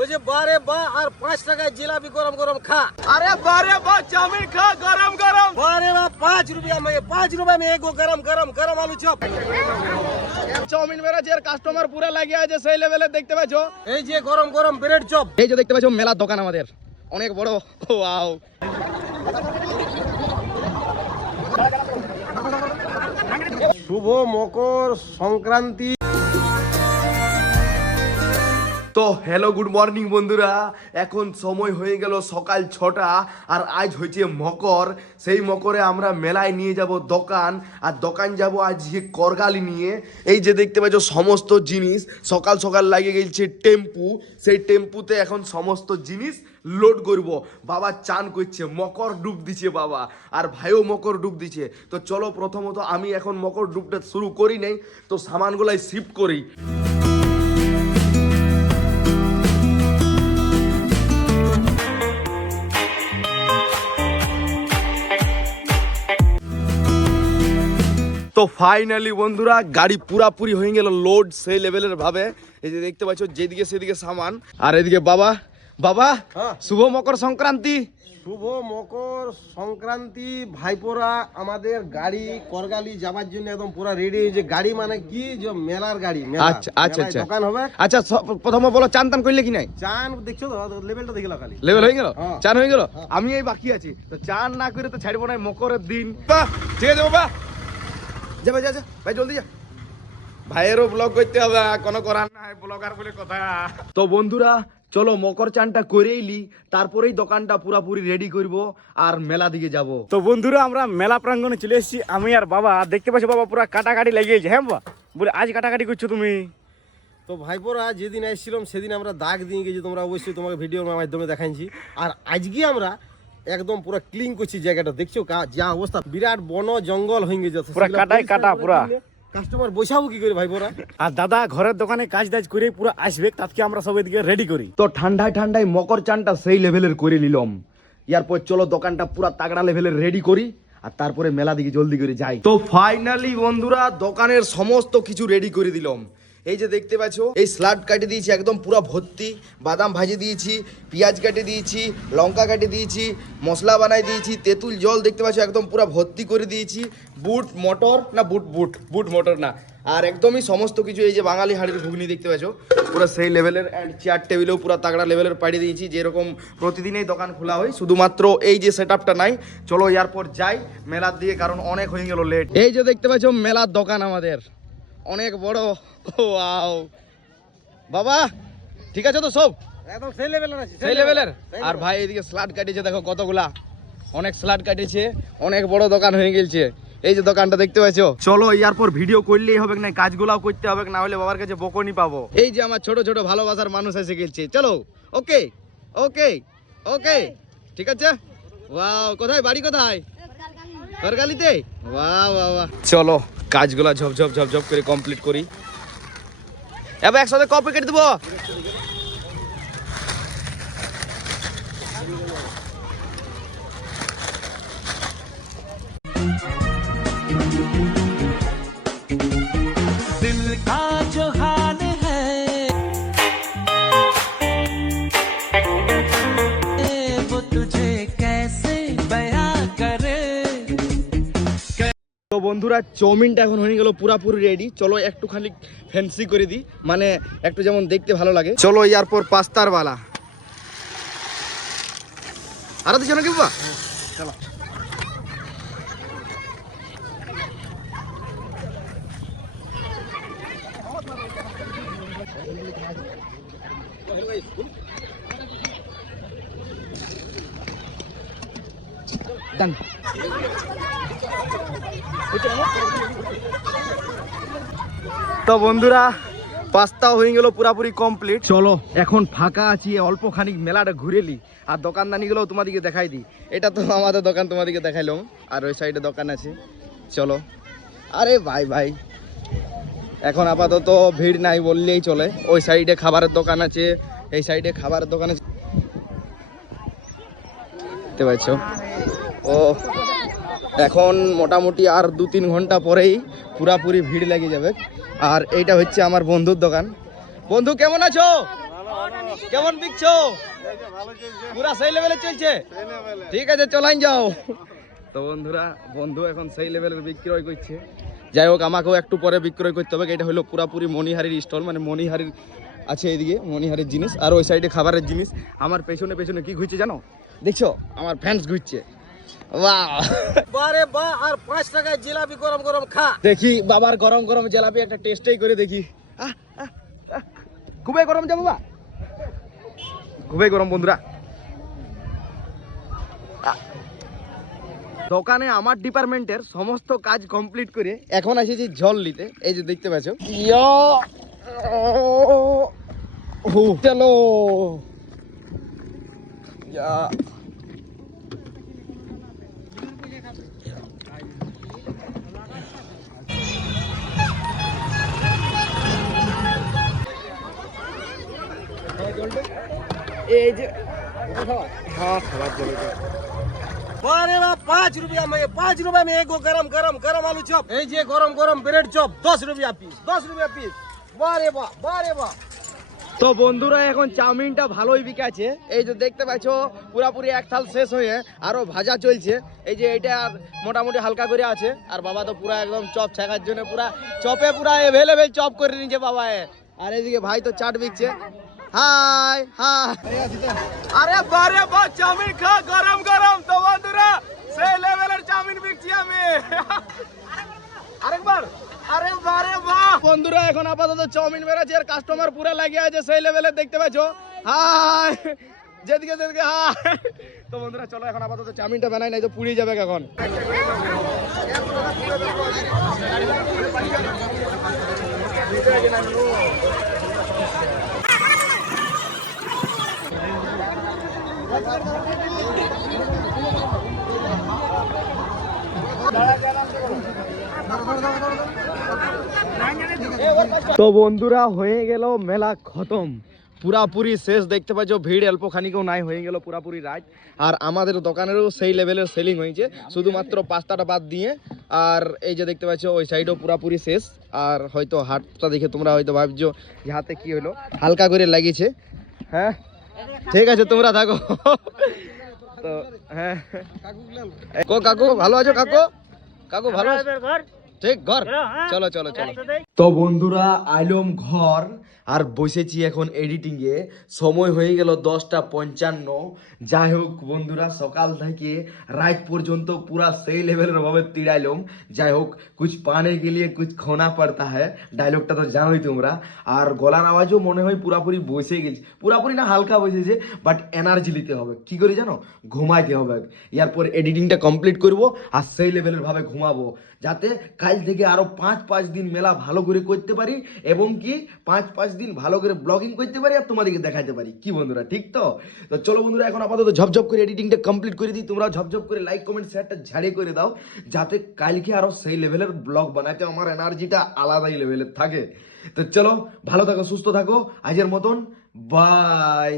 ওই যে বারে বা আর 5 টাকায় জিলাপি গরম গরম খা। अरे बारे बा चाउमीन खा गरम गरम। बारे बा 5 रुपया में 5 रुपया में एगो गरम गरम गरम आलू चप। চাউমিন মেরা যে কাস্টমার পুরা লাগিয়ে আছে সেই লেভেলে দেখতে পাচ্ছো। এই যে গরম গরম ব্রেড চপ। এই যে দেখতে পাচ্ছো মেলার দোকান আমাদের অনেক বড়। ওয়াও। শুভ মকর সংক্রান্তি। তো হ্যালো গুড মর্নিং বন্ধুরা, এখন সময় হয়ে গেল সকাল 6টা আর আজ হয়েছে মকর। সেই মকরে আমরা মেলায় নিয়ে যাব দোকান, আর দোকান যাব আজকে করগালি নিয়ে। এই যে দেখতে পাচ্ছ সমস্ত জিনিস সকাল সকাল লাগিয়ে গেছে টেম্পু, সেই টেম্পুতে এখন সমস্ত জিনিস লোড করব। বাবা চান করছে, মকর ডুব দিচ্ছে বাবা, আর ভাইও মকর ডুব দিচ্ছে। তো চলো প্রথমত আমি এখন মকর ডুবটা শুরু করি নাই, তো সামানগুলাই শিফট করি। তো ফাইনালি বন্ধুরা গাড়ি পুরাপুরি হয়ে গেল লোড সেই লেভেলের ভাবে। এই যে দেখতে পাচ্ছ যেদিকে সেদিকে সামান, আর এদিকে বাবা। বাবা শুভ মকর সংক্রান্তি। শুভ মকর সংক্রান্তি ভাইপোরা। আমাদের গাড়ি করগালি যাবার জন্য একদম পুরো রেডি। যে গাড়ি মানে কি, যে মেলার গাড়ি। আচ্ছা আচ্ছা আচ্ছা, দোকান হবে। আচ্ছা প্রথমে বলো চান টান করলে কি নাই? চান দেখছো তো, লেভেলটা দেখিলা খালি লেভেল হয়ে গেল, হ্যাঁ। চান হয়ে গেল। আমি এই বাকি আছি, তো চান না করে তো ছাড়বো না মকরের দিন। বাহ ঠিক আছে বাবা, যা ভাই যা ভাই জলদি যা, ভাইয়েরও ব্লগ করতে হবে, কোনো করার নাই, ব্লগার বলে কথা। তো বন্ধুরা চলো মকর চানটা করেই লি, তারপরেই দোকানটা পুরাপুরি রেডি করব আর মেলা দিকে যাব। তো বন্ধুরা আমরা মেলা প্রাঙ্গণে চলে এসেছি, আমি আর বাবা। দেখতে পাচ্ছ বাবা পুরা কাটাকাটি লেগেছে। হ্যাঁ বাবা, বলে আজ কাটাকাটি করছো তুমি? তো ভাইপোরা যেদিন আসছিলাম সেদিন আমরা দাগ দিয়ে গেছি, তোমরা অবশ্যই তোমাকে ভিডিওর মাধ্যমে দেখাইছি। আর আজকে আমরা একদম পুরো ক্লিন করছি জায়গাটা। দেখছো যা অবস্থা, বিরাট বন জঙ্গল হয়ে গেছে, পুরা কাটাই কাটা পুরা। কাস্টমার বসাবো কি করে ভাইপোরা? আর দাদা ঘরের দোকানে কাজ দাজ করে পুরো আসবে, তাকে আমরা সব এদিকে রেডি করি। তো ঠান্ডায় ঠান্ডায় মকর চানটা সেই লেভেলের করে নিলাম। এরপর চলো দোকানটা পুরো তাগড়া লেভেলের রেডি করি, আর তারপরে মেলা দিকে জলদি করে যাই। তো ফাইনালি বন্ধুরা দোকানের সমস্ত কিছু রেডি করে দিলাম। এই যে দেখতে পাচ্ছ এই স্লাড কাটে দিয়েছি একদম পুরো ভর্তি, বাদাম ভাজি দিয়েছি, পেঁয়াজ কাটে দিয়েছি, লঙ্কা কাটে দিয়েছি, মশলা বানাই দিয়েছি, তেঁতুল জল দেখতে পাচ্ছ একদম পুরো ভর্তি করে দিয়েছি, বুট মটর না বুট মটর না, আর একদমই সমস্ত কিছু। এই যে বাঙালি হাড়ির ঘুগনি দেখতে পাচ্ছ পুরো সেই লেভেলের, অ্যান্ড চেয়ার টেবিলেও পুরো তাগড়া লেভেলের পাড়িয়ে দিয়েছি, যেরকম প্রতিদিনই দোকান খোলা হয়, শুধুমাত্র এই যে সেট আপটা নাই। চলো এরপর যাই মেলার দিকে, কারণ অনেক হয়ে গেল লেট। এই যে দেখতে পাচ্ছ মেলার দোকান আমাদের অনেক বড়। ওয়াও বাবা ঠিক আছে তো সব একদম সেই লেভেলের আছে, সেই লেভেলের। আর ভাই এদিকে স্লাড কাটিয়েছে, দেখো কতগুলা, অনেক স্লাড কাটিয়েছে, অনেক বড় দোকান হয়ে গেছে। এই যে দোকানটা দেখতে পাচ্ছ। চলো এরপর ভিডিও করলেই হবে না, কাজগুলাও করতে হবে, না হলে বাবার কাছে বকনি পাবো। এই যে আমার ছোট ছোট ভালোবাসার মানুষ এসে গেছে। চলো ওকে ওকে ওকে ঠিক আছে। ওয়াও কোথায় বাড়ি, কোথায়? করগালিতে। বাহ বাহ বাহ, চলো কাজগুলা ঝপঝপ ঝপঝপ করে কমপ্লিট করি। এবার একসাথে কপি কেটে দেবো। दिल का जो हाल है वो तुझे कैसे बयां करे। তো বন্ধুরা চাউমিনটা এখন হয়ে গেল পুরাপুরি রেডি। চলো একটুখানি ফ্যান্সি করে দিই, মানে একটু যেমন দেখতে ভালো লাগে। চলো এরপর পাস্তার বালা আরো দিচ্ছ নাকি বাবা? চলো ডান। তো বন্ধুরা পাস্তা হয়ে গেল পুরাপুরি কমপ্লিট। চলো এখন ফাঁকা আছি, অল্প খানিক মেলাটা ঘুরে লি, আর দোকানদানি গুলো তোমাদেরকে দেখাই দিই। এটা তো আমাদের দোকান তোমাদেরকে দেখাইলাম, আর ওই সাইডে দোকান আছে। চলো আরে ভাই এখন আপাতত ভিড় নাই বললেই চলে। ওই সাইডে খাবারের দোকান আছে, এই সাইডে খাবারের দোকান আছে, দেখতে পাচ্ছ। ও এখন মোটামুটি আর 2-3 ঘন্টা পরেই পুরাপুরি ভিড় লেগে যাবে। আর এইটা হচ্ছে আমার বন্ধুর দোকান। বন্ধু কেমন আছো? কেমন বিকছো? পুরা সেই লেভেলে চলছে? ঠিক আছে, চলাইন যাও। তো বন্ধুরা, বন্ধু এখন সেই লেভেলের বিক্রয় করছে। যাই হোক, আমাকেও একটু পরে বিক্রয় করতে হবে। এটা হলো পুরাপুরি মণিহারির স্টল, মানে মণিহারির আছে এইদিকে মণিহারির জিনিস, আর ওই সাইডে খাবারের জিনিস। আমার পেছনে পেছনে কি ঘুরছে জানো? দেখছো, আমার ফ্যান্স ঘুরছে। বাহ বারে বাহ, আর 5 টাকায় জিলাপি গরম গরম খা। দেখি বাবার গরম গরম জিলাপি একটা টেস্টই করে দেখি। আহ, আহ, আহ। খুবই গরম যা বাবা, খুবই গরম বন্ধুরা। আহ। দোকানে আমার ডিপার্টমেন্টের সমস্ত কাজ কমপ্লিট করে এখন এসেছি জল নিতে। এই যে দেখতে পাচ্ছ, চলো এই যে हाँ खावा जल বারে বাহ, 5 रुपया में 5 रुपया में एगो गरम गरम गरम आलू चॉप। এই যে গরম গরম ব্রেড চপ 10 रुपया পিস, 10 रुपया পিস। বারে বাহ, বারে বাহ। তো বন্ধুরা, এখন চাউমিনটা ভালোই বিকাছে। এই যে দেখতে পাচ্ছ, পুরাপুরি এক থাল শেষ হয়ে আরো ভাজা চলছে। এই যে এটা আর মোটামুটি হালকা করে আছে। আর বাবা তো পুরা একদম চপ ছাকার জন্য পুরা চপে পুরা এভেলেবেল চপ করে নিচ্ছে বাবা। আর এদিকে ভাই তো চাট বিকছে। হাই হাই, আরে বারে বা চাউমিন খা গরম গরম। তো বন্ধুরা, সেই লেভেলের চাউমিন বিকছি আমি। আরেকবার, আরে বারে বাহ। বন্ধুরা, এখন আপাতত চাউমিন বেরাচ্ছে আর কাস্টমার পুরা লাগিয়ে আছে সেই লেভেলের, দেখতে পাচ্ছ। হাই, যেদিকে যেদিকে হাই। তো বন্ধুরা, চলো এখন আপাতত চাউমিনটা বানাই, নাই তো পুড়িয়ে যাবে এখন। তো বন্ধুরা, হয়ে গেল মেলা খতম, পুরাপুরি শেষ। দেখতে পাচ্ছ ভিড় অল্প খানিকেও নাই, হয়ে গেল পুরাপুরি রাত। আর আমাদের দোকানেরও সেই লেভেলের সেলিং হয়েছে, শুধুমাত্র পাস্তাটা বাদ দিয়ে। আর এই যে দেখতে পাচ্ছ, ওই সাইডও পুরাপুরি শেষ। আর হয়তো হাতটা দেখে তোমরা হয়তো ভাবছো যে হাতে কি হলো, হালকা করে লাগিয়েছে। হ্যাঁ ঠিক আছে, তোমরা থাকো। তো হ্যাঁ, কাকু ভালো আছো? কাকু কাকু ভালো আছো? ঠিক ঘর, চলো চলো চলো। তো বন্ধুরা, আইলম ঘর আর বসেছি এখন এডিটিং এ। সময় হয়ে গেল 10:55। যাই হোক বন্ধুরা, সকাল থেকে রাত পর্যন্ত পুরা সেই লেভেলের ভাবে তিড়াইলাম। যাই হোক, কুছ পানে কে লিয়ে কুছ খোনা পড়তা হ্যায়, ডায়লগটা তো জানোই তোমরা। আর গলার আওয়াজও মনে হয় পুরাপুরি বসে গেছে, পুরাপুরি না হালকা বসেছে, বাট এনার্জি নিতে হবে। কি করে জানো? ঘুমাইতে হবে। এরপর এডিটিংটা কমপ্লিট করব আর সেই লেভেলের ভাবে ঘুমাবো, যাতে কাল থেকে আরো 5 দিন মেলা ভালো করে করতে পারি, এবং কি 5 দিন ভালো করে ব্লগিং করতে পারি আর তোমাদেরকে দেখাতে পারি। কি বন্ধুরা, ঠিক তো? তো চলো বন্ধুরা, এখন আপাতত ঝপঝপ করে এডিটিংটা কমপ্লিট করে দিই। তোমরা ঝপঝপ করে লাইক কমেন্ট শেয়ারটা ঝাড়িয়ে করে দাও, যাতে কালকে আরো সেই লেভেলের ব্লগ বানাতে আমার এনার্জিটা আলাদাই লেভেলের থাকে। তো চলো, ভালো থাকো, সুস্থ থাকো, আজের মতন বাই।